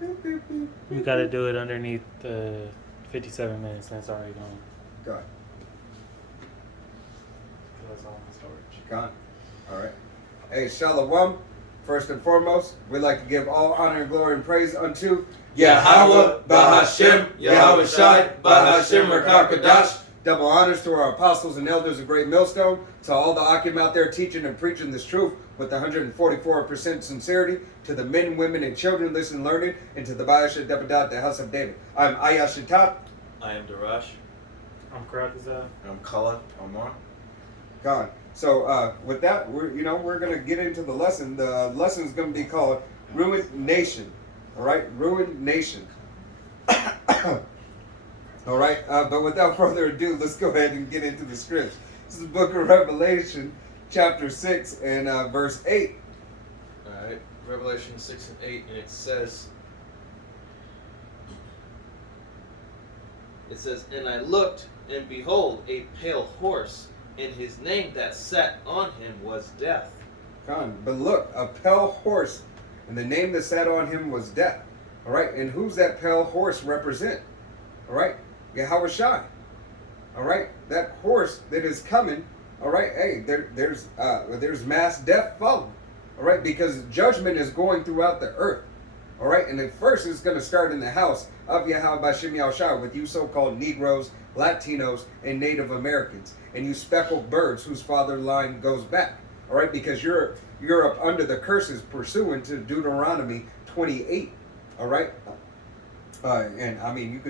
You gotta do it underneath 57 minutes, and it's already gone. Gone. That's all in storage. Gone. All right. Hey, Shalom. First and foremost, we'd like to give all honor and glory and praise unto Yahweh, Bahashem, Yahweh Shai, Bahashem, Rakakadash. Double honors to our apostles and elders of Great Millstone, to all the Akim out there teaching and preaching this truth with 144% sincerity, to the men, women, and children listening, learning, and to the Bayasha Debadat, the house of David. I'm Ayashitat. I am Darash. I'm Karakazah. I'm Kala Omar. Gone. So with that, we're gonna get into the lesson. The lesson is gonna be called Ruination. All right, Ruination. All right, but without further ado, let's go ahead and get into the scripts. This is the book of Revelation, chapter 6 and verse 8. All right, Revelation 6 and 8, and it says, "And I looked, and behold, a pale horse, and his name that sat on him was Death." Gone. But look, a pale horse, and the name that sat on him was Death. All right, and who's that pale horse represent? All right, Yahweh Shai. All right, that horse that is coming. All right, hey, there's mass death following. All right, because judgment is going throughout the earth. All right, and at first it's going to start in the house of Yahweh Bashem Yahushua with you so-called Negroes, Latinos, and Native Americans, and you speckled birds whose father line goes back. All right, because you're up under the curses pursuant to Deuteronomy 28. All right, and I mean you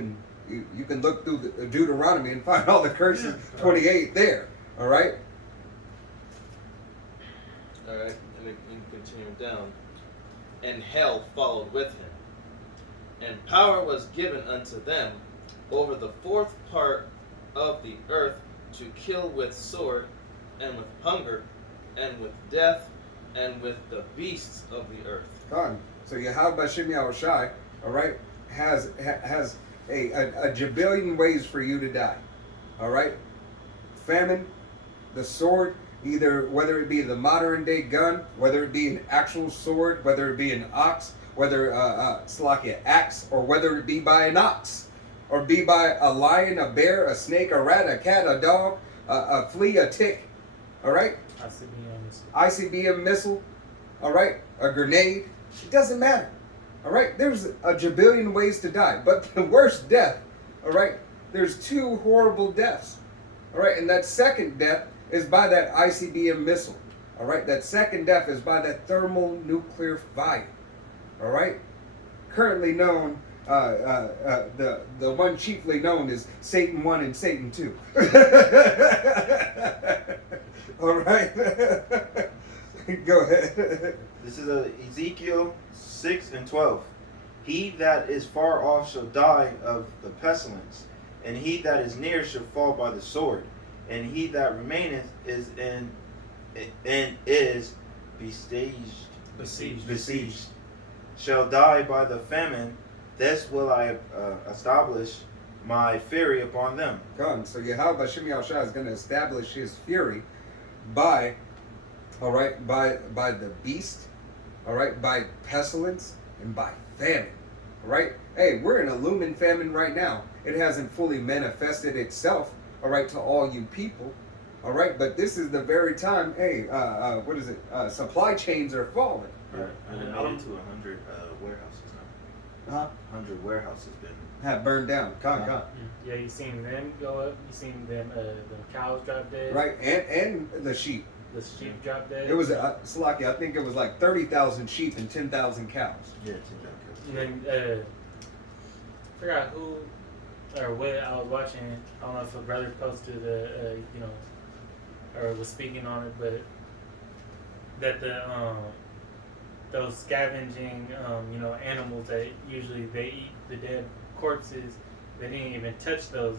can look through the Deuteronomy and find all the curses 28 there. All right. All right, and continuing down, "And hell followed with him, and power was given unto them over the fourth part of the earth to kill with sword, and with hunger, and with death, and with the beasts of the earth." Gone. So Yahweh Bashem Yahushai, all right, has a jabillion ways for you to die. All right, famine, the sword, whether it be the modern day gun, whether it be an actual sword, whether it be an ox, whether it's like an axe, or whether it be by an ox, or be by a lion, a bear, a snake, a rat, a cat, a dog, a flea, a tick. All right, ICBM missile. All right, a grenade. It doesn't matter. All right, there's a jabillion ways to die, but the worst death, all right, there's two horrible deaths. All right, and that second death is by that ICBM missile. All right, that second death is by that thermonuclear fire. All right, currently known, the one chiefly known as Satan 1 and Satan 2. All right, go ahead. This is Ezekiel 6 and 12. "He that is far off shall die of the pestilence, and he that is near shall fall by the sword, and he that remaineth is besieged shall die by the famine. This will I establish my fury upon them." Gone. So Yahweh Bashem Yahushua is going to establish his fury by the beast, all right, by pestilence, and by famine. All right. Hey, we're in a looming famine right now. It hasn't fully manifested itself, all right, to all you people. All right, but this is the very time. Hey, what is it? Supply chains are falling. And it made it to 100 warehouses now. 100 warehouses have burned down. Gone. Yeah, you seen them go up. You seen them cows drop dead. Right, and the sheep. The sheep drop dead. It was Slocky. I think it was like 30,000 sheep and 10,000 cows. Yeah, 10,000 cows. And then I forgot who or what I was watching. I don't know if a brother posted or was speaking on it, but that those scavenging animals that usually they eat the dead corpses, they didn't even touch those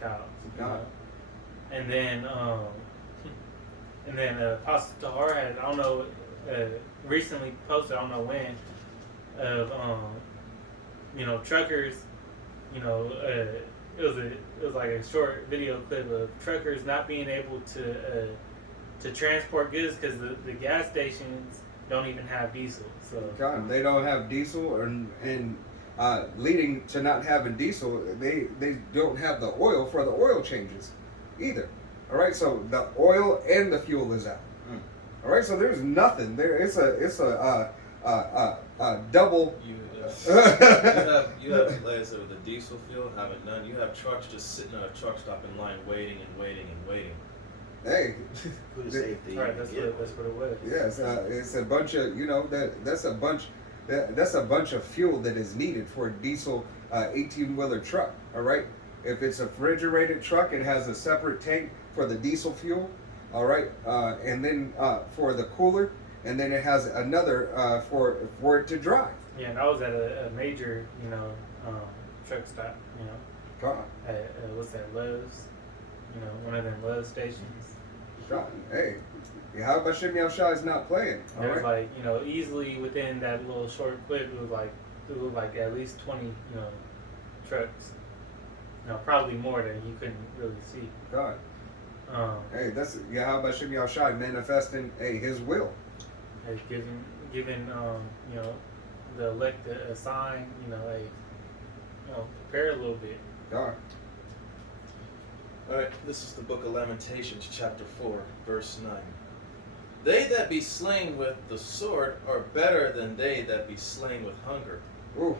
cows. And then Apostle Tahar had, I don't know, recently posted, I don't know when, of truckers, it was like a short video clip of truckers not being able to transport goods because the gas stations don't even have diesel. So God, they don't have diesel, and leading to not having diesel, they don't have the oil for the oil changes either. All right, so the oil and the fuel is out. Mm. All right, so there's nothing there. It's a double. You have delays of the diesel fuel, having none. You have trucks just sitting at a truck stop in line, waiting and waiting and waiting. Hey, Who'd say if they right, even that's get what it was. yes, it's a bunch of that's a bunch of fuel that is needed for a diesel 18-wheeler truck. All right, if it's a refrigerated truck, it has a separate tank for the diesel fuel. All right, and then for the cooler, and then it has another for it to drive. Yeah, and I was at a major, truck stop, God, at what's that, Lowe's, one of them Lowe's stations. God, hey, how about Shimmy Shai is not playing? All It was right, like, easily within that little short clip, it was like at least 20, trucks. Probably more than you couldn't really see. God, Um, that's how about Shimmy Shai manifesting his will? has given the elected a sign, prepare a little bit. God, Alright, this is the book of Lamentations, chapter 4, verse 9. They that be slain with the sword are better than they that be slain with hunger. ooh,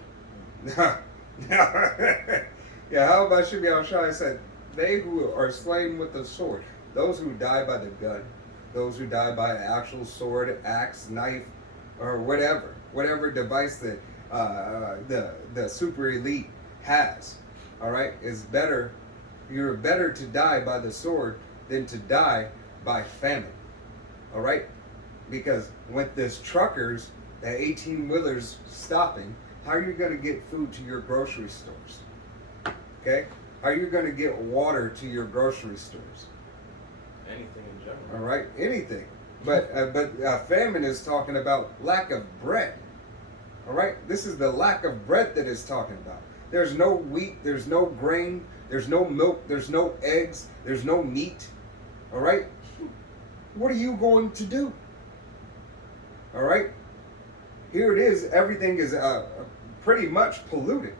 yeah. How about Shimmy Shai said, they who are slain with the sword, those who die by the gun, those who die by an actual sword, axe, knife, or whatever device that the super elite has, all right, is better. You're better to die by the sword than to die by famine, all right, because with this truckers, the 18-wheelers stopping, how are you going to get food to your grocery stores? Okay, how are you going to get water to your grocery stores? Anything in general. All right, anything. But famine is talking about lack of bread. All right, this is the lack of bread that it's talking about. There's no wheat, there's no grain, there's no milk, there's no eggs, there's no meat. All right, what are you going to do? All right, here it is. Everything is pretty much polluted.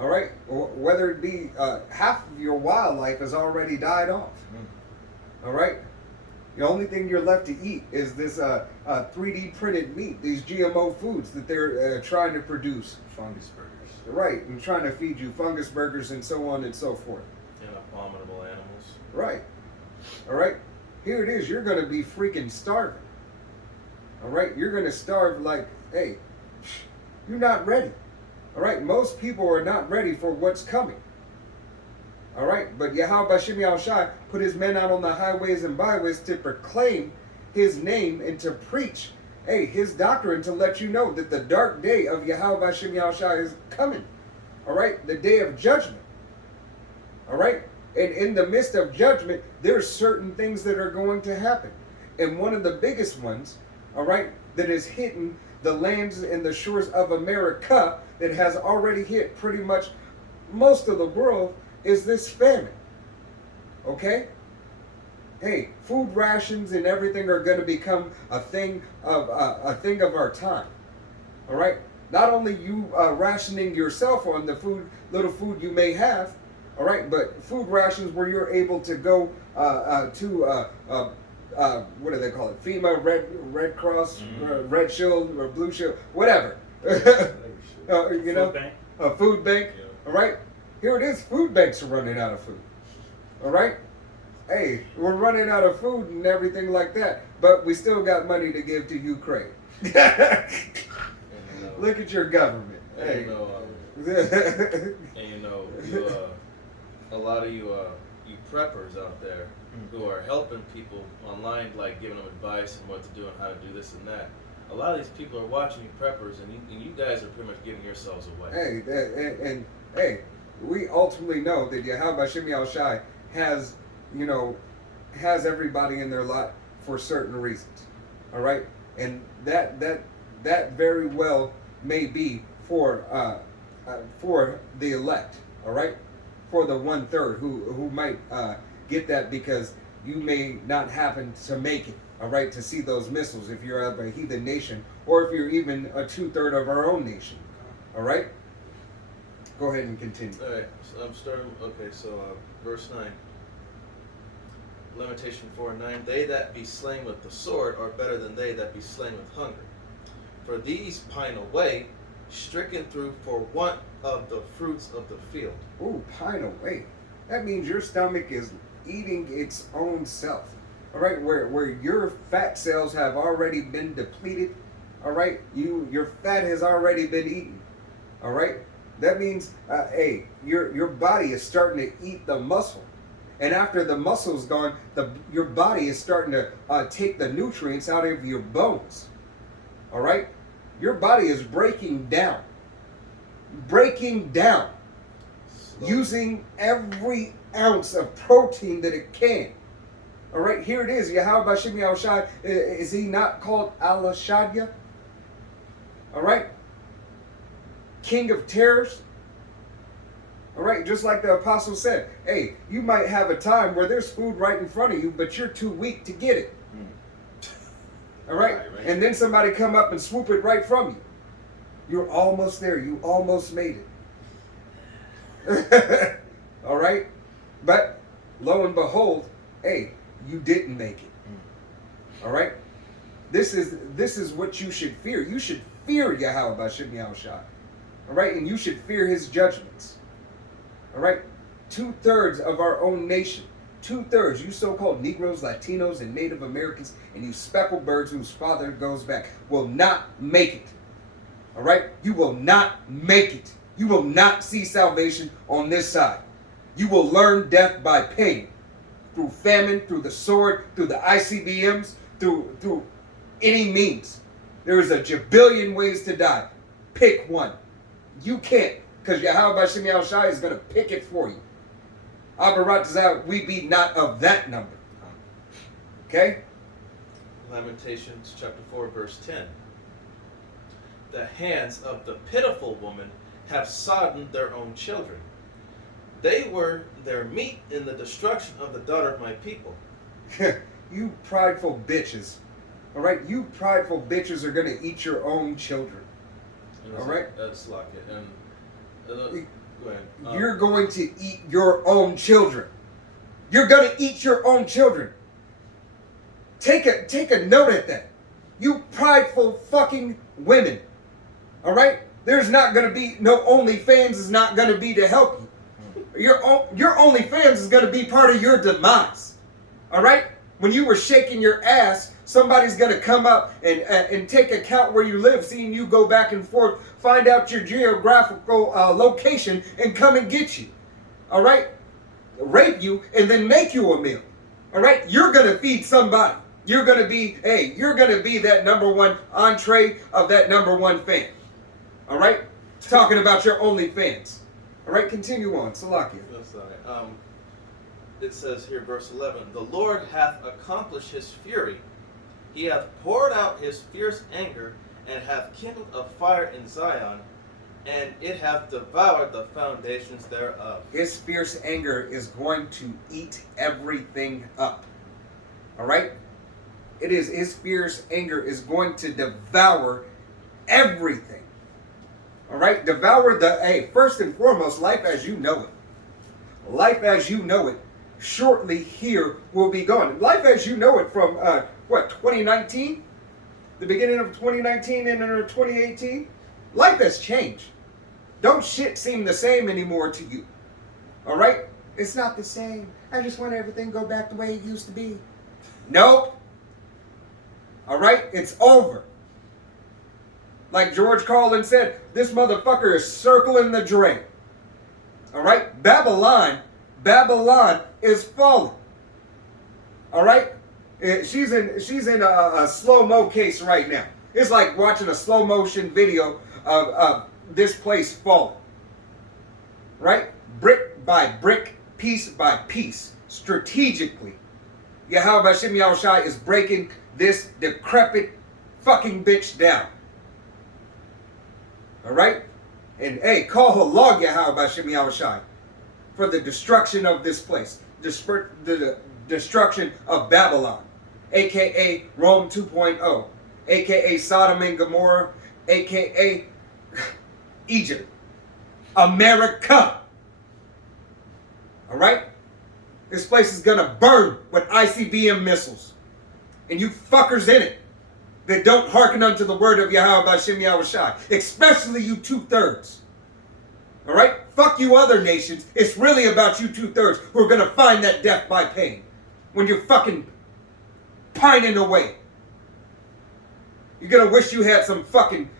All right, whether it be half of your wildlife has already died off. All right. The only thing you're left to eat is this 3D printed meat, these GMO foods that they're trying to produce. fungus burgers. Right, and trying to feed you fungus burgers and so on and so forth. And abominable animals. Right. All right. Here it is. You're going to be freaking starving. All right. You're going to starve like, hey, you're not ready. All right. Most people are not ready for what's coming. All right, but Yahweh Shimei Shai put his men out on the highways and byways to proclaim his name and to preach, his doctrine, to let you know that the dark day of Yahweh Shimei Shai is coming. All right, the day of judgment. All right, and in the midst of judgment, there's certain things that are going to happen, and one of the biggest ones, all right, that is hitting the lands and the shores of America, that has already hit pretty much most of the world, is this famine. Okay? Hey, food rations and everything are going to become a thing of our time. All right? Not only you rationing yourself on the little food you may have, all right, but food rations where you're able to go to what do they call it? FEMA, Red Cross, Red Shield, or Blue Shield, whatever. Food bank. A food bank. Yeah. All right. Here it is. Food banks are running out of food. All right. Hey, we're running out of food and everything like that, but we still got money to give to Ukraine. Look at your government. Hey. A lot of you preppers out there who are helping people online, like giving them advice on what to do and how to do this and that. A lot of these people are watching you preppers, and you guys are pretty much giving yourselves away. Hey, we ultimately know that Yahweh Shimei Shai has everybody in their lot for certain reasons. All right, and that very well may be for the elect. All right, for the 1/3 who might get that because you may not happen to make it. all right, to see those missiles if you're of a heathen nation, or if you're even a 2/3 of our own nation. All right? Go ahead and continue. All right, so I'm starting. Okay, so verse 9. Lamentation 4:9. They that be slain with the sword are better than they that be slain with hunger. For these pine away, stricken through for want of the fruits of the field. Ooh, pine away. That means your stomach is eating its own self. All right, where your fat cells have already been depleted. All right, your fat has already been eaten. All right, that means hey, your body is starting to eat the muscle, and after the muscle's gone, your body is starting to take the nutrients out of your bones. All right, your body is breaking down, using every ounce of protein that it can. All right, here it is. Yahweh Bashim Yahushai, is he not called Al-Shaddai? All right, King of Terrors. All right, just like the apostle said, hey, you might have a time where there's food right in front of you, but you're too weak to get it. All right, and then somebody come up and swoop it right from you. You're almost there. You almost made it. All right, but lo and behold, hey, you didn't make it. All right, this is what you should fear. You should fear Yahweh Bashim Yahushai. All right, and you should fear his judgments. All right, 2/3 of our own nation, 2/3, you so-called Negroes, Latinos, and Native Americans, and you speckled birds whose father goes back, will not make it. All right, you will not make it. You will not see salvation on this side. You will learn death by pain, through famine, through the sword, through the ICBMs, through any means. There is a jabillion ways to die. Pick one. You can't, because Yahweh Bashim Yahushai is going to pick it for you. Abarat, we be not of that number. Okay? Lamentations chapter 4, verse 10. The hands of the pitiful woman have sodden their own children. They were their meat in the destruction of the daughter of my people. You prideful bitches. All right? You prideful bitches are going to eat your own children. All right? That's like it. And go ahead. You're going to eat your own children. You're going to eat your own children. Take a note at that. You prideful fucking women. All right? There's not going to be no OnlyFans is not going to be to help you. Your OnlyFans is going to be part of your demise. All right? When you were shaking your ass, somebody's going to come up and take account where you live, seeing you go back and forth, find out your geographical location, and come and get you. All right? Rape you and then make you a meal. All right? You're going to feed somebody. You're going to be that number one entree of that number one fan. All right? Talking about your OnlyFans. All right, continue on. Salakia. That's all right. It says here, verse 11, the Lord hath accomplished his fury. He hath poured out his fierce anger, and hath kindled a fire in Zion, and it hath devoured the foundations thereof. His fierce anger is going to eat everything up. All right? It is his fierce anger is going to devour everything. All right? Devour first and foremost, life as you know it. Life as you know it shortly here will be gone. Life as you know it from 2019? The beginning of 2019 and into 2018? Life has changed. Don't shit seem the same anymore to you. All right? It's not the same. I just want everything to go back the way it used to be. Nope. All right? It's over. Like George Carlin said, this motherfucker is circling the drain. All right? Babylon is falling. All right? She's in a slow-mo case right now. It's like watching a slow motion video of this place falling. Right? Brick by brick, piece by piece, strategically. Yahweh Bashim Yahushai is breaking this decrepit fucking bitch down. All right? And hey, call her log Yahweh Bashim Yahushai for the destruction of this place. The destruction of Babylon. aka Rome 2.0, aka Sodom and Gomorrah, aka Egypt, America. All right? This place is gonna burn with ICBM missiles. And you fuckers in it that don't hearken unto the word of Yahweh B'Shem Yahushai, especially you 2/3. All right? Fuck you other nations. It's really about you 2/3 who are gonna find that death by pain when you're fucking pining away. You're gonna wish you had some fucking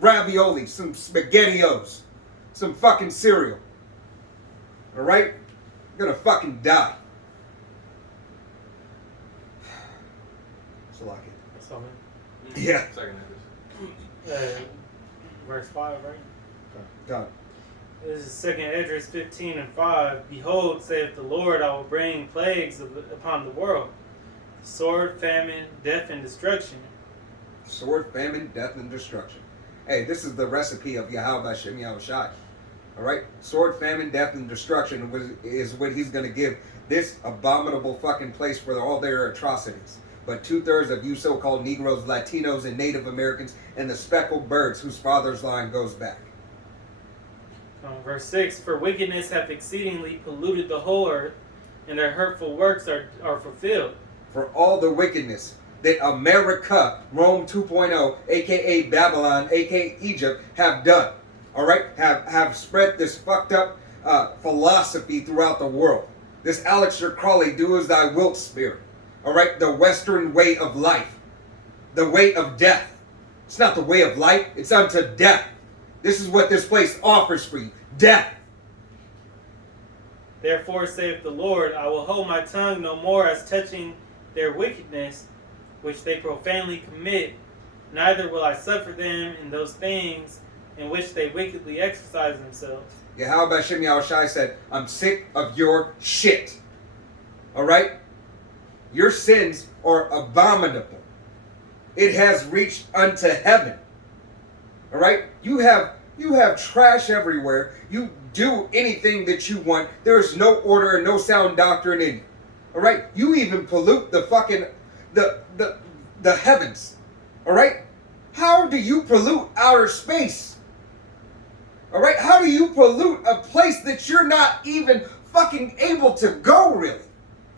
ravioli, some SpaghettiOs, some fucking cereal. All right? You're gonna fucking die. So like it. That's all, man. Yeah. Second Verse 5, right? Done. This is 2 Esdras 15:5. Behold, saith the Lord, I will bring plagues upon the world. Sword, famine, death, and destruction. Sword, famine, death, and destruction. Hey, this is the recipe of Yahweh B'Shem Yahushai. All right? Sword, famine, death, and destruction is what he's going to give this abominable fucking place for all their atrocities. But 2/3 of you so-called Negroes, Latinos, and Native Americans, and the speckled birds whose father's line goes back. Verse 6. For wickedness hath exceedingly polluted the whole earth, and their hurtful works are fulfilled. For all the wickedness that America, Rome 2.0, aka Babylon, aka Egypt, have done. All right? Have spread this fucked up philosophy throughout the world. This Aleister Crowley, do as thy wilt spirit. All right? The Western way of life. The way of death. It's not the way of life. It's unto death. This is what this place offers for you. Death. Therefore saith the Lord, I will hold my tongue no more as touching their wickedness, which they profanely commit, neither will I suffer them in those things in which they wickedly exercise themselves. Yahweh B'Shem Yahushai said, I'm sick of your shit. All right? Your sins are abominable. It has reached unto heaven. All right? You have trash everywhere. You do anything that you want. There is no order and no sound doctrine in you. All right? You even pollute the fucking the heavens. All right? How do you pollute outer space? All right? How do you pollute a place that you're not even fucking able to go, really?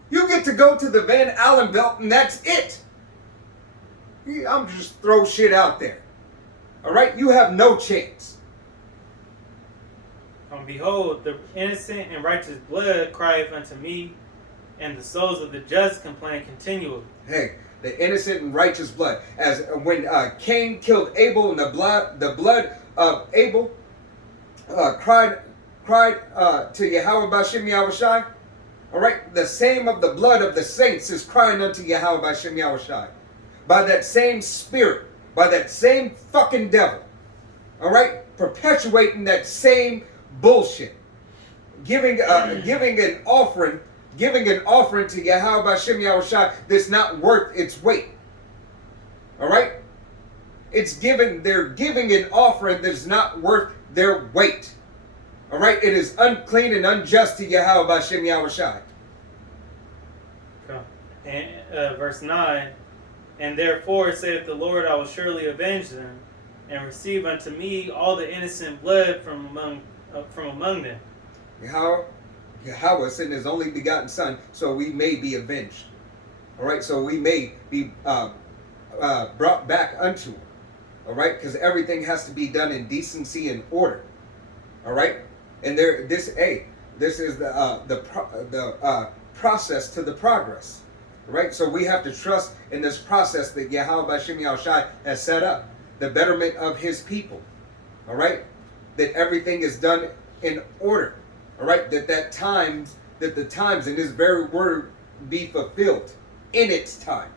You get to go to the Van Allen belt and that's it. I'm just throw shit out there. All right? You have no chance. Behold, the innocent and righteous blood crieth unto me, and the souls of the just complain continually. Hey, the innocent and righteous blood. As when Cain killed Abel, and the blood of Abel cried to Yahweh B'Shem Yahushai. All right, the same of the blood of the saints is crying unto Yahweh B'Shem Yahushai. By that same spirit, by that same fucking devil. All right, perpetuating that same bullshit. Giving an offering to Yahweh B'Shem Yahushai that's not worth its weight. All right? They're giving an offering that's not worth their weight. All right? It is unclean and unjust to Yahweh B'Shem Yahushai. And verse 9, and therefore saith the Lord, I will surely avenge them, and receive unto me all the innocent blood from among them. Yahweh sent his only begotten Son so we may be avenged. All right, so we may be brought back unto him. All right, because everything has to be done in decency and order. All right, and this is the process to the progress. All right, so we have to trust in this process that Yahweh B'Shem Yahushai has set up, the betterment of his people. All right, that everything is done in order. All right, that the times in His very word be fulfilled in its time.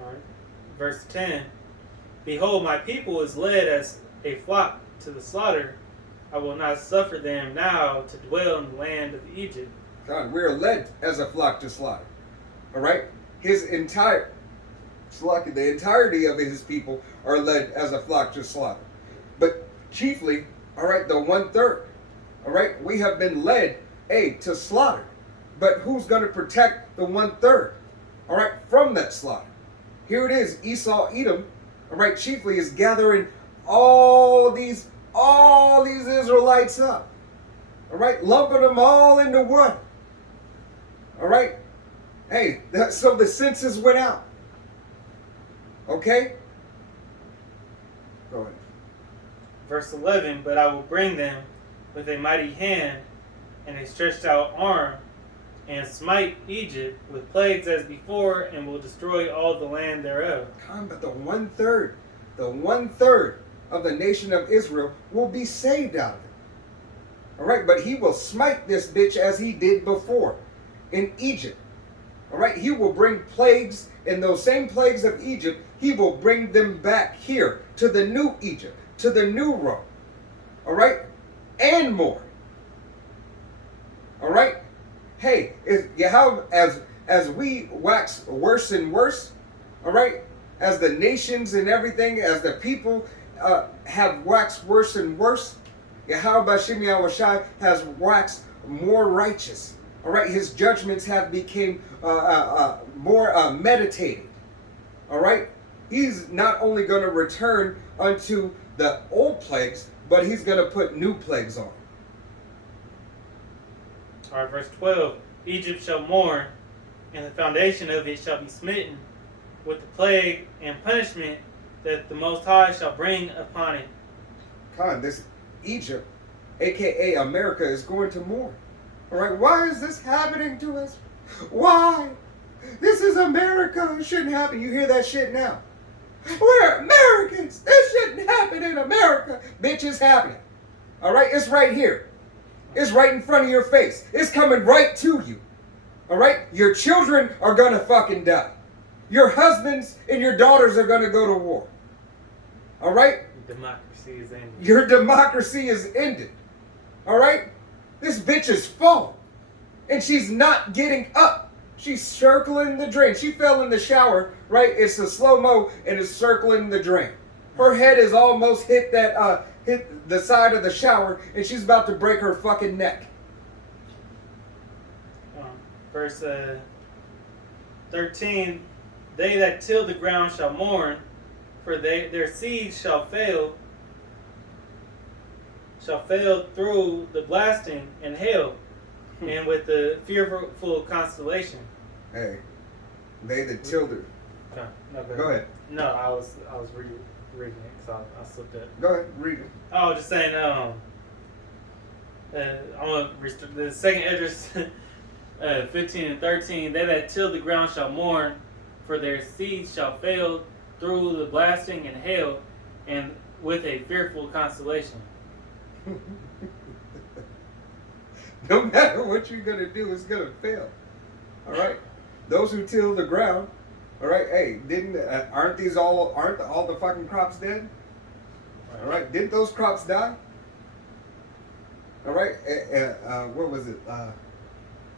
All right. Verse 10, behold, my people is led as a flock to the slaughter. I will not suffer them now to dwell in the land of Egypt. God, we are led as a flock to slaughter. All right, the entirety of his people are led as a flock to slaughter. But chiefly, all right, the 1/3. All right, we have been led, to slaughter. but who's going to protect the 1/3? All right, from that slaughter. Here it is. Esau, Edom, all right, chiefly is gathering all these Israelites up. All right, lumping them all into one. All right. Hey, so the census went out. Okay? Go ahead. Verse 11, but I will bring them with a mighty hand and a stretched out arm, and smite Egypt with plagues as before, and will destroy all the land thereof. But the 1/3 of the nation of Israel will be saved out of it. All right, but he will smite this bitch as he did before in Egypt. All right, he will bring plagues, and those same plagues of Egypt, he will bring them back here to the new Egypt, to the new Rome. All right, and more. All right, hey, as we wax worse and worse, all right, as the nations and everything, as the people have waxed worse and worse, Yahweh Bashim Yahushai has waxed more righteous. All right, his judgments have become more meditated. All right, he's not only going to return unto the old plagues, but he's going to put new plagues on. All right, verse 12, Egypt shall mourn, and the foundation of it shall be smitten with the plague and punishment that the Most High shall bring upon it. This Egypt, aka America, is going to mourn. All right, why is this happening to us? Why? This is America. It shouldn't happen. You hear that shit now. We're Americans. This shouldn't happen in America. Bitch, it's happening. All right, it's right here. It's right in front of your face. It's coming right to you. All right, your children are going to fucking die. Your husbands and your daughters are going to go to war. All right? Democracy is ended. Your democracy is ended. All right? This bitch is falling. And she's not getting up. She's circling the drain. She fell in the shower, right? It's a slow-mo and it's circling the drain. Her head is almost hit the side of the shower, and she's about to break her fucking neck. Verse 13, they that till the ground shall mourn, for their seeds shall fail through the blasting and hail, and with the fearful constellation. Hey, they that tilled it. No, Go ahead. No, I was reading it because I slipped up. Go ahead, read it. I was just saying, I'm gonna restrict the second address, 15 and 13. They that till the ground shall mourn, for their seeds shall fail through the blasting and hail, and with a fearful constellation. No matter what you're gonna do, it's gonna fail. All right. Those who till the ground. All right. Hey, aren't all the fucking crops dead? All right. Didn't those crops die? All right. What was it?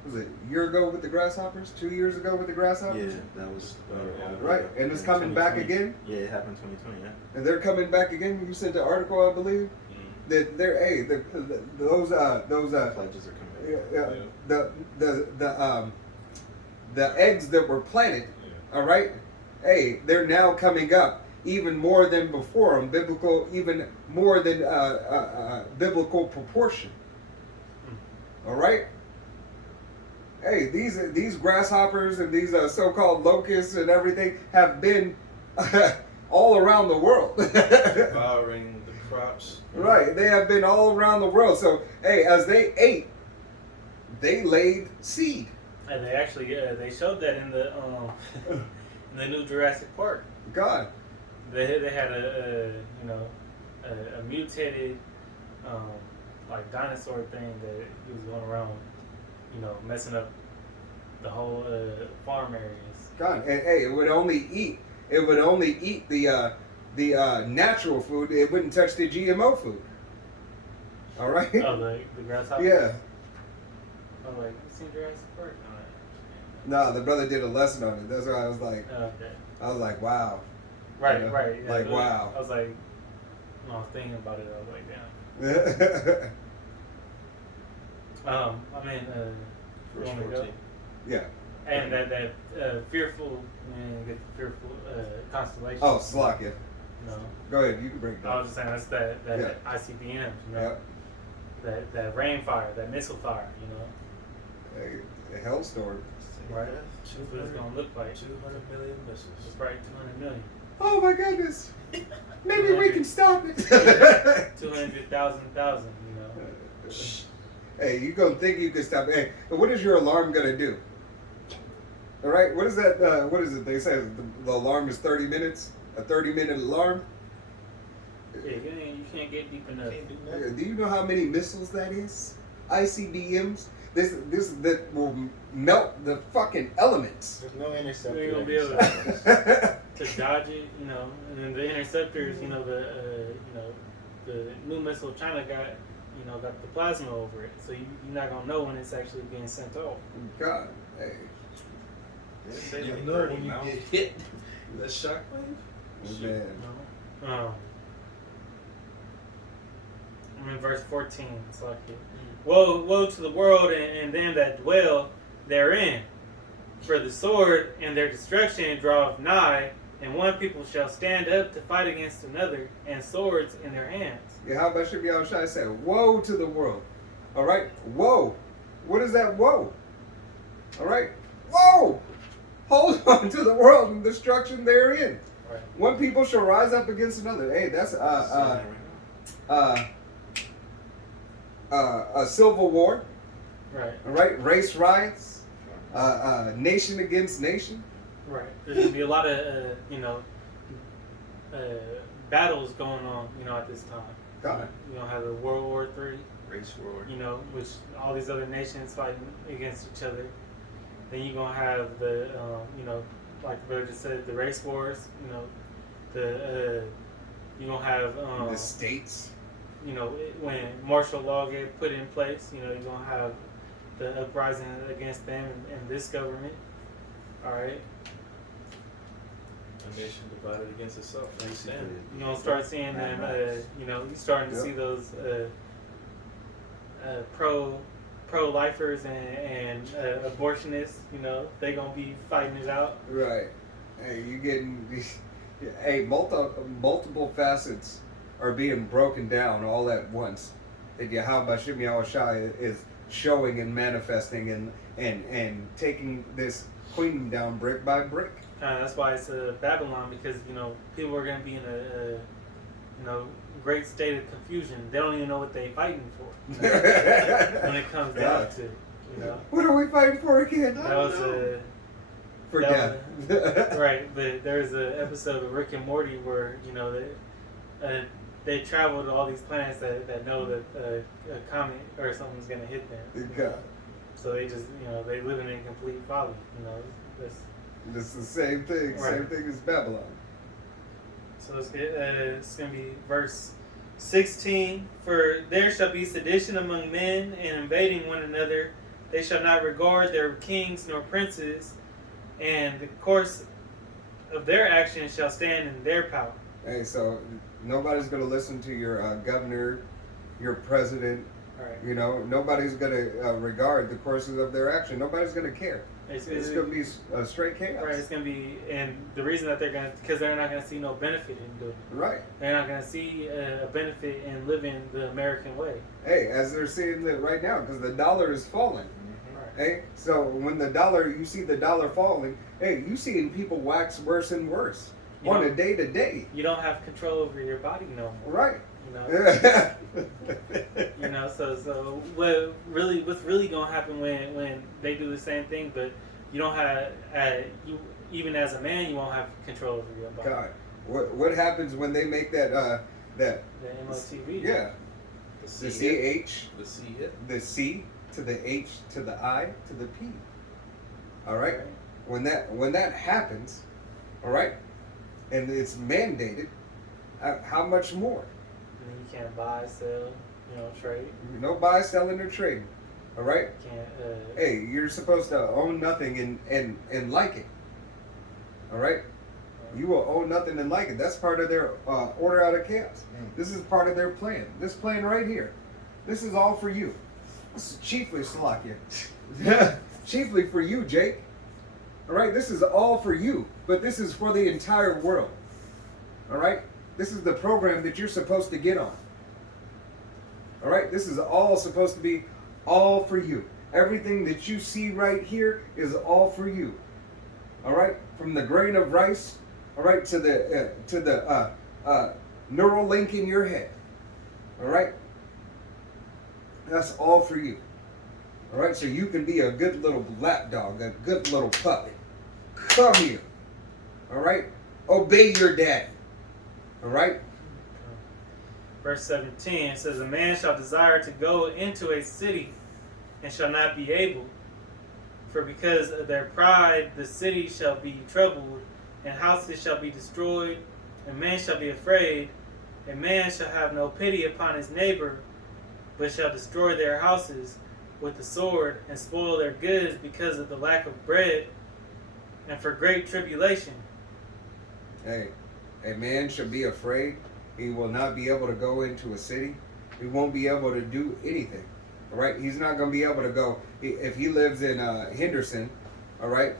Was it a year ago with the grasshoppers? 2 years ago with the grasshoppers? Yeah, that was right. And it's coming back again. Yeah, it happened in 2020. Yeah. And they're coming back again. You sent the article, I believe. That they're those Pledges are coming back. The eggs that were planted, all right. Hey, they're now coming up even more than before on even more than biblical proportion. All right. Hey, these grasshoppers and these so-called locusts and everything have been all around the world. Devouring the crops. Right, they have been all around the world. So, hey, as they ate, they laid seed. And they actually, they showed that in the in the new Jurassic Park. God, They had a mutated like dinosaur thing that he was going around, messing up the whole farm areas. God, and hey, it would only eat the natural food. It wouldn't touch the GMO food. All right. Oh, the grasshopper. Yeah. I'm like, you seen Jurassic Park? No, the brother did a lesson on it. That's why I was like, Okay. I was like, wow. Right, right. Yeah, Like, wow. I was like, when I was thinking about it, I was like, damn. Verse wanna go? 14. Yeah. And that fearful, get the fearful constellation. Oh, Slovakia. No, Go ahead. You can break it I down. was just saying that's that Yeah. ICBMs, you know, Yeah. that rain fire, that missile fire, you know. A hellstorm. Right. That's what it's gonna look like. 200 million missiles. It's probably 200 million. Oh my goodness. Maybe we can stop it. 200,000, you know. Hey, you gonna think you can stop it? Hey, what is your alarm gonna do? All right. What is that? What is it? They say the alarm is 30 minutes. A 30-minute alarm. Yeah, you can't get deep enough. Can't do nothing. Do you know how many missiles that is? ICBMs. This that will melt the fucking elements. There's no interceptor. You ain't gonna be able Yeah. to dodge it, you know. And then the interceptors, you know, the new missile China got, you know, got the plasma over it, so you're not gonna know when it's actually being sent off. God. Hey. They say You like know 30 when you now. get hit. The shockwave? Man. No. I'm in verse 14. It's like it. Woe to the world and them that dwell therein. For the sword and their destruction draweth nigh, and one people shall stand up to fight against another, and swords in their hands. Yeah, how about Shibby Al-Shai said, woe to the world. All right? Woe. What is that woe? All right? Woe! Hold on to the world and destruction therein. Right. One people shall rise up against another. Hey, that's a civil war. Right. All right? Race riots. Nation against nation. Right. There's gonna be a lot of battles going on, you know, at this time. God. You know, have the World War III, Race war. you know, which all these other nations fighting against each other. Then you're gonna have the, you know, like the brother just said, the race wars. You know, you're gonna have The states. you know, when martial law get put in place. You know, you're gonna have the uprising against them and this government. All right. A nation divided against itself. Can't stand it. You're gonna start seeing them. You know, you're starting to Yep. see those pro-lifers and abortionists. You know, they gonna be fighting it out. Right. Hey, you getting these. Hey, multiple facets are being broken down all at once. That Yahweh Shem Yahushai is showing and manifesting and taking this kingdom down brick by brick. That's why it's Babylon, because you know people are gonna be in a you know great state of confusion. They don't even know what they're fighting for when it comes down to, you know. What are we fighting for again? That was For that death. right. But there's an episode of Rick and Morty where you know they travel to all these planets that know that a comet or something's gonna hit them. God. So they just they living in complete folly. You know, It's the same thing. Right. Same thing as Babylon. so it's gonna be verse 16. For there shall be sedition among men and invading one another. They shall not regard their kings nor princes, and the course of their actions shall stand in their power. Hey, so nobody's going to listen to your governor, your president. All right. You know, nobody's going to regard the courses of their action. Nobody's going to care. It's going to be straight chaos. Right. It's gonna be, and the reason that because they're not gonna see no benefit in doing it. Right. They're not gonna see a benefit in living the American way. Hey, as they're seeing it right now, because the dollar is falling. Right. Hey, so when you see the dollar falling, hey, you seeing people wax worse and worse on a day to day. You don't have control over your body no more. Right. You know. So what's really gonna happen when they do the same thing, but you don't have even as a man you won't have control over your body. God, what happens when they make that The MOTV. yeah, The the C hit. CH, The C hit. the C to the H to the I to the P. All right. When that happens, all right, and it's mandated, how much more? And then you can't buy, sell, trade. No buy, selling, or trading. All right. You can't. Hey, you're supposed to own nothing and like it. All right. You will own nothing and like it. That's part of their order out of chaos. This is part of their plan. This plan right here. This is all for you. This is chiefly Slovakia. Chiefly for you, Jake. All right, this is all for you, but this is for the entire world. All right, this is the program that you're supposed to get on. All right, this is all supposed to be all for you. Everything that you see right here is all for you. All right, from the grain of rice, all right, to the neural link in your head. All right, that's all for you. All right, so you can be a good little lapdog, a good little puppy. Come here. All right, obey your daddy. All right. Verse 17 says, "A man shall desire to go into a city and shall not be able. For because of their pride the city shall be troubled, and houses shall be destroyed, and men shall be afraid. A man shall have no pity upon his neighbor, but shall destroy their houses with the sword, and spoil their goods because of the lack of bread, and for great tribulation." Hey, a man shall be afraid. He will not be able to go into a city. He won't be able to do anything. All right, he's not going to be able to go if he lives in Henderson. All right,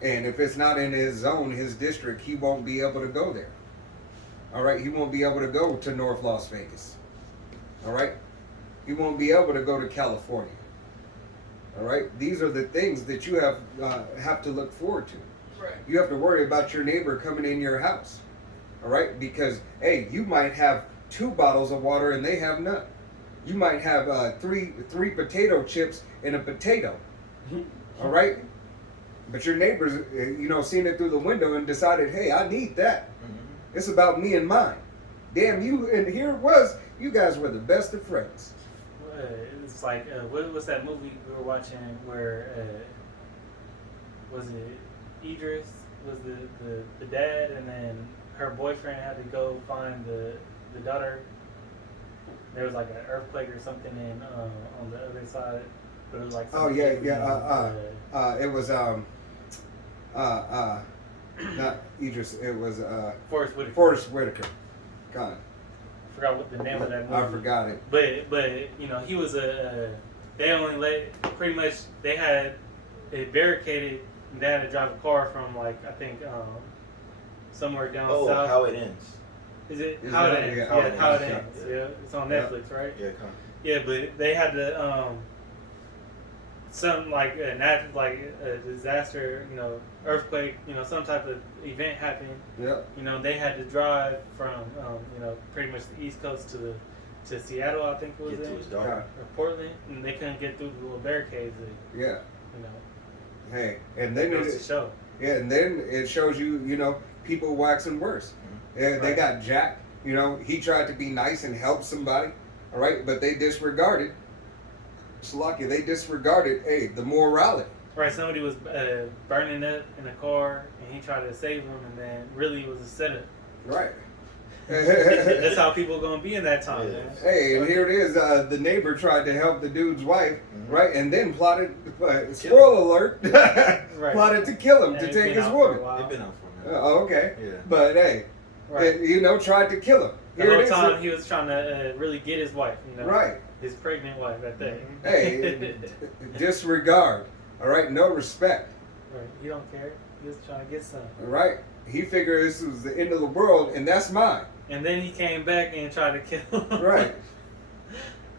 and if it's not in his zone, his district, he won't be able to go there. All right, he won't be able to go to North Las Vegas. All right, he won't be able to go to California. All right, these are the things that you have to look forward to. Right. You have to worry about your neighbor coming in your house. All right, because hey, you might have 2 bottles of water and they have none. You might have three potato chips and a potato. All right, but your neighbors, seen it through the window and decided, hey, I need that. Mm-hmm. It's about me and mine. Damn you! And here it was. You guys were the best of friends. It's like what was that movie we were watching where was it Idris was the dad, and then her boyfriend had to go find the daughter. There was like an earthquake or something on the other side, but it was like it was not Idris. It was Forrest Whitaker. God, I forgot what the name of that movie. I forgot it. But he was they only pretty much they had it barricaded. And they had to drive a car from I think somewhere down south. Oh, How It Ends. Is it Is How It it? Ends? Yeah, Yeah, How It yeah. Ends. Yeah, it's on Netflix, right? Yeah, come on. Yeah, but they had to something like a disaster, earthquake, some type of event happened. Yeah. They had to drive from pretty much the East Coast to Seattle, I think it was Get to in, his daughter. or Portland, and they couldn't get through the little barricades. Yeah. You know, Hey, and then it goes to show. Yeah, and then it shows you, people waxing worse. Yeah, they Right. got Jack. He tried to be nice and help somebody, all right, but they disregarded. Slovakia, they disregarded, the morality. Right, somebody was burning up in a car, and he tried to save him, and then really it was a setup. Right. That's how people gonna be in that time, Yeah. man. Hey, and here it is. The neighbor tried to help the dude's wife, Mhm. right, and then plotted. Spoiler alert! Right. Plotted to kill him, And to it's take been his out for a woman. while. They've been out for a minute. Oh, okay. Yeah. But hey, Right. tried to kill him. The Here whole it is. time he was trying to really get his wife, Right. his pregnant wife at that. Hey, disregard. All right, no respect. Right. He don't care. He was trying to get some. All right. He figured this was the end of the world, and that's mine. And then he came back and tried to kill him. Right.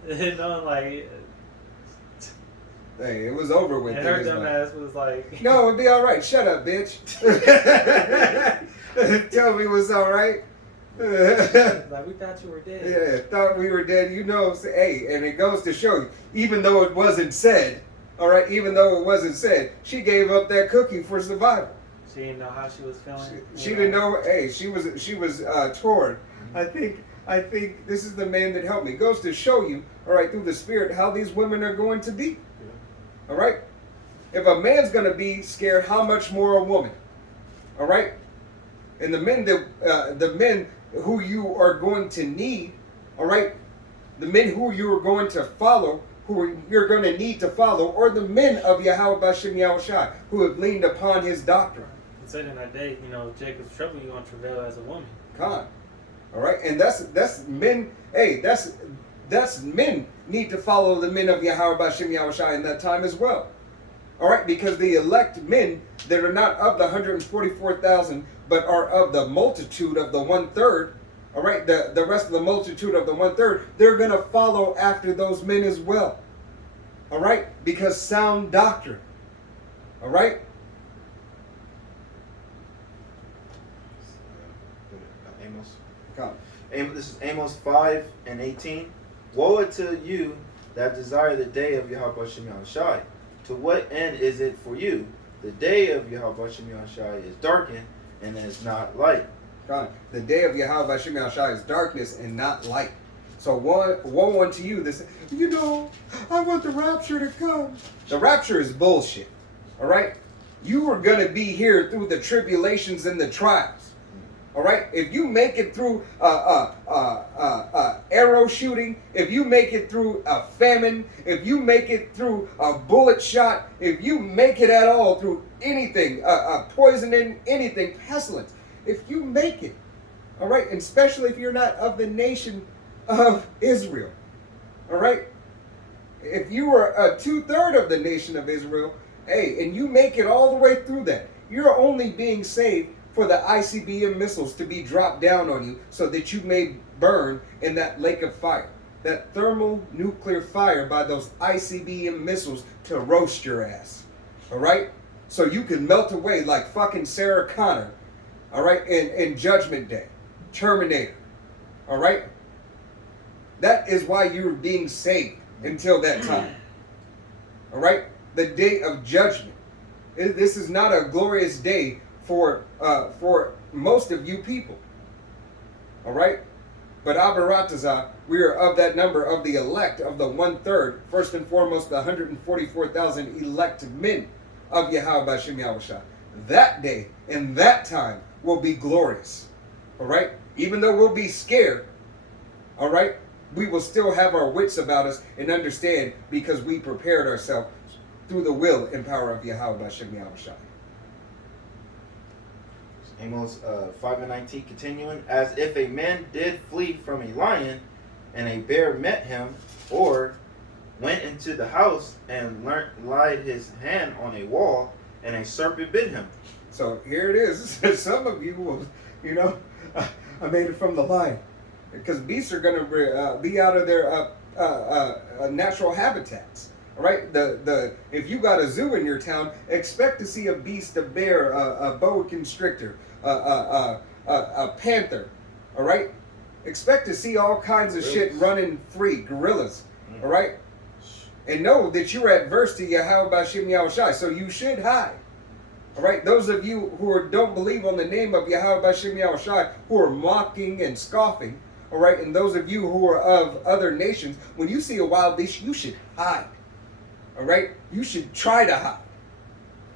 Like, Hey, it was over with. and in her his dumb life. ass was like, No, it'd be all right. Shut up, bitch. Tell me what's all right. like, we thought you were dead. Yeah, thought we were dead. Hey, and it goes to show you, even though it wasn't said, all right, even though it wasn't said, she gave up that cookie for survival. She didn't know how she was feeling. She didn't know. Hey, she was torn. I think this is the man that helped me. Goes to show you, all right, through the Spirit, how these women are going to be. All right. If a man's going to be scared, how much more a woman? All right. And the men who you are going to need, all right, the men who you are going to follow, who you're going to need to follow, or the men of Yahweh Bashem Yahushai, who have leaned upon his doctrine. It said in that day, Jacob's trouble, you're going to travail as a woman. Con. All right, and that's men. Hey, that's Thus, men need to follow the men of Yahweh B'Shem Yahushai in that time as well. All right, because the elect men that are not of the 144,000, but are of the multitude of the 1/3. All right, the rest of the multitude of the 1/3, they're going to follow after those men as well. All right, because sound doctrine. All right. Amos. Come. This is Amos 5:18. Woe unto you that desire the day of Yahweh Shem Yahushai. To what end is it for you? The day of Yahweh Shem Yahushai is darkened and is not light. God, the day of Yahweh Shem Yahushai is darkness and not light. So woe unto you this, I want the rapture to come. The rapture is bullshit. All right? You are going to be here through the tribulations and the trials. All right? If you make it through arrow shooting, if you make it through a famine, if you make it through a bullet shot, if you make it at all through anything, poisoning, anything, pestilence, if you make it, all right, and especially if you're not of the nation of Israel, all right, if you are a 2/3 of the nation of Israel, hey, and you make it all the way through that, you're only being saved for the ICBM missiles to be dropped down on you so that you may burn in that lake of fire. That thermal nuclear fire by those ICBM missiles to roast your ass. All right? So you can melt away like fucking Sarah Connor. All right? In Judgment Day. Terminator. All right? That is why you're being saved until that time. All right? The day of judgment. This is not a glorious day for most of you people. All right? But Abaratazah, we are of that number of the elect of the 1/3, first and foremost, the 144,000 elect men of Yahweh B'Shem Yahushai. That day and that time will be glorious. All right? Even though we'll be scared, all right, we will still have our wits about us and understand because we prepared ourselves through the will and power of Yahweh B'Shem Yahushai. Amos 5:19 continuing, as if a man did flee from a lion and a bear met him, or went into the house and laid his hand on a wall and a serpent bit him. So here it is. Some of you will, I made it from the lion. Because beasts are going to be out of their natural habitats. All right? If you got a zoo in your town, expect to see a beast, a bear, a boa constrictor, a panther. All right? Expect to see all kinds of shit running free, gorillas. All right? And know that you're adverse to Yahweh B'Shem Yahushai, so you should hide. All right? Those of you who don't believe on the name of Yahweh B'Shem Yahushai, who are mocking and scoffing, all right? And those of you who are of other nations, when you see a wild beast, you should hide. All right? You should try to hide.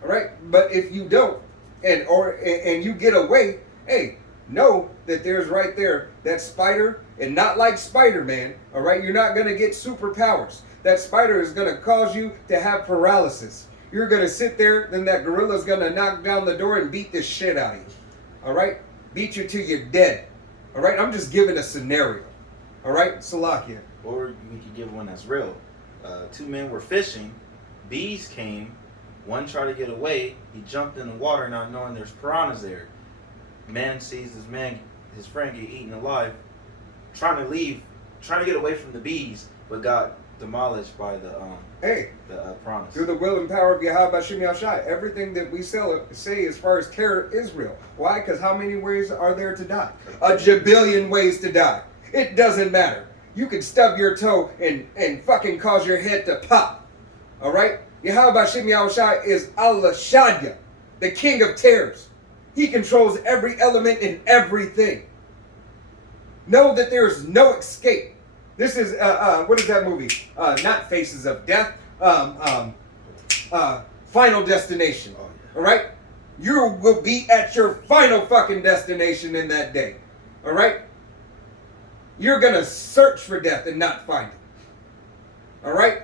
All right? But if you don't, and you get away, hey, know that there's right there that spider, and not like Spider-Man, all right? You're not going to get superpowers. That spider is going to cause you to have paralysis. You're going to sit there, then that gorilla's going to knock down the door and beat the shit out of you. All right? Beat you till you're dead. All right? I'm just giving a scenario. All right? Salakia. Or we could give one that's real. Two men were fishing. Bees came. One tried to get away. He jumped in the water not knowing there's piranhas there. Man sees his friend get eaten alive, trying to get away from the bees, but got demolished by the piranhas. Through the will and power of Yahweh B'Shem Yahushai, everything that we say as far as terror Israel. Why? Because how many ways are there to die? A jabillion ways to die. It doesn't matter. You could stub your toe and fucking cause your head to pop. All right? Yahweh B'Shem Yahushai is Allah Shadya, the king of terrors. He controls every element in everything. Know that there is no escape. This is, what is that movie? Not Faces of Death. Final Destination. All right? You will be at your final fucking destination in that day. All right? You're going to search for death and not find it. All right?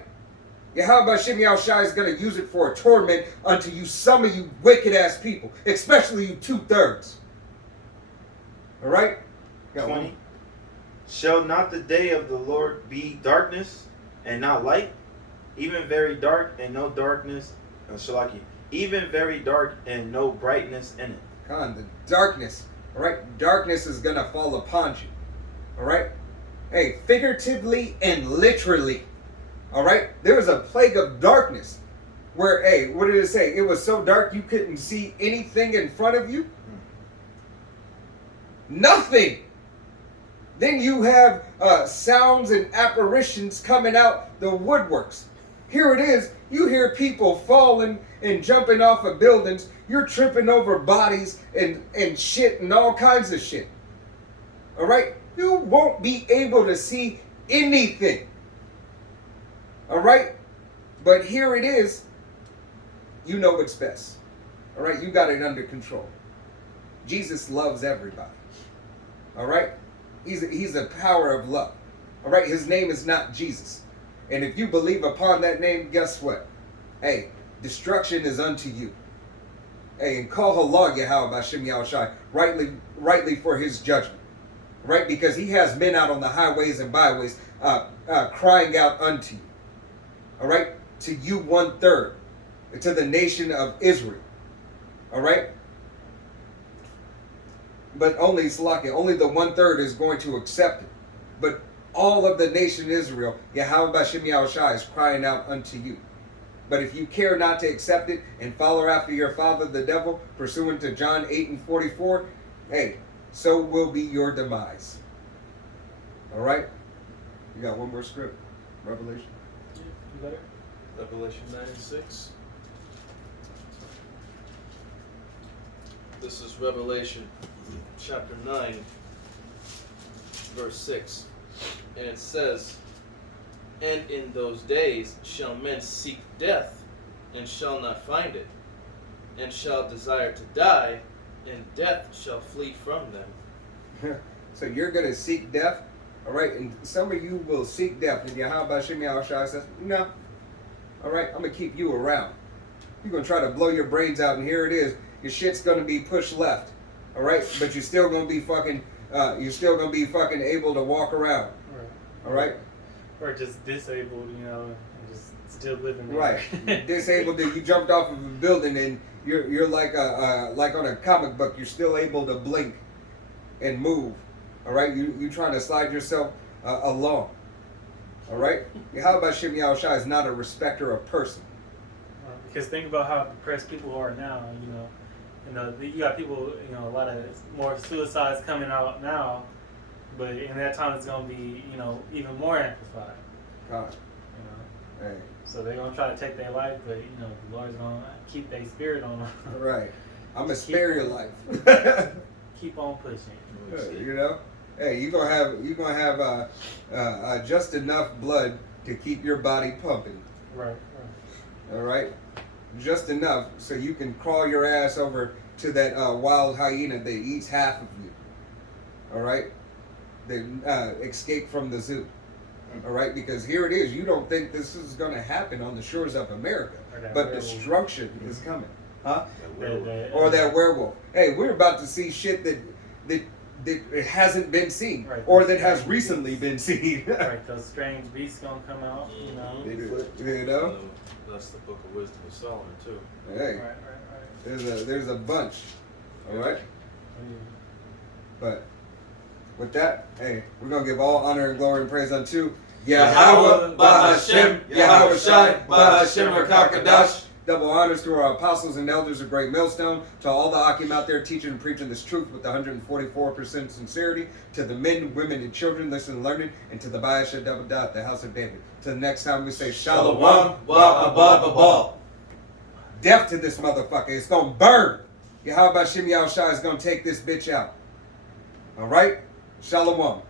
Yahweh B'Shem Yahushai is going to use it for a torment unto you, some of you wicked ass people, especially you 2/3. All right? 20. Shall not the day of the Lord be darkness and not light? Even very dark and no darkness, Shalaki, even very dark and no brightness in it. Come on, the darkness. All right, darkness is gonna fall upon you. All right, hey, figuratively and literally. All right, there was a plague of darkness, where hey, what did it say? It was so dark you couldn't see anything in front of you. Nothing. Then you have sounds and apparitions coming out the woodworks. Here it is. You hear people falling and jumping off of buildings. You're tripping over bodies and shit and all kinds of shit. All right? You won't be able to see anything. All right? But here it is. You know what's best. All right? You got it under control. Jesus loves everybody. All right? He's a power of love. All right? His name is not Jesus. And if you believe upon that name, guess what? Hey, destruction is unto you. Hey, and call Allah Yahweh Bashem Yahushai rightly for his judgment. Right? Because he has men out on the highways and byways crying out unto you. All right? To you 1/3. To the nation of Israel. All right? But only Salakia, only the 1/3 is going to accept it. But all of the nation of Israel, Yahweh Bashem Yahushai is crying out unto you. But if you care not to accept it and follow after your father the devil, pursuant to John 8:44, hey, so will be your demise. All right? You got one more script. Revelation. Yeah, you got it? Revelation 9:6. This is Revelation chapter 9, verse 6. And it says, "And in those days shall men seek death, and shall not find it, and shall desire to die, and death shall flee from them." So you're going to seek death, all right? And some of you will seek death. And Yahweh Bashem Yahushai says, no, all right, I'm going to keep you around. You're going to try to blow your brains out, and here it is. Your shit's going to be pushed left, all right? But you're still going to be fucking, able to walk around, Right. all right? Or just disabled, you know, and just still living there. Right. Disabled, you jumped off of a building, and you're like on a comic book. You're still able to blink and move. All right, you trying to slide yourself along. All right, Yahweh Bashem Yahushai is not a respecter of person. Because think about how depressed people are now. You got people. A lot of more suicides coming out now, but in that time it's gonna be even more amplified. God. Hey. So they're gonna try to take their life, but the Lord's gonna keep their spirit on them. Right. I'm gonna spare your life. Keep on pushing. Hey, you're gonna have just enough blood to keep your body pumping. Right. All right, just enough so you can crawl your ass over to that wild hyena that eats half of you. All right, that escaped from the zoo. All right, because here it is. You don't think this is going to happen on the shores of America, but werewolf. destruction is coming, huh? Or that werewolf. Hey, we're about to see shit that hasn't been seen, right, or that has recently been seen. Right, those strange beasts gonna come out. Bigfoot. That's the Book of Wisdom of Solomon too. Hey, Right. there's a bunch. All right. Yeah. But with that, hey, we're going to give all honor and glory and praise unto Yahweh, Bahashem, Yahweh Shai, Bahashem Rakakadash. Double honors to our apostles and elders of Great Millstone, to all the Akim out there teaching and preaching this truth with 144% sincerity, to the men, women, and children listening and learning, and to the Bayasha Double Dot, the house of David. Till the next time we say Shalom. Death to this motherfucker. It's going to burn. Yahweh Bashem Yahushai is going to take this bitch out. All right? Shalom.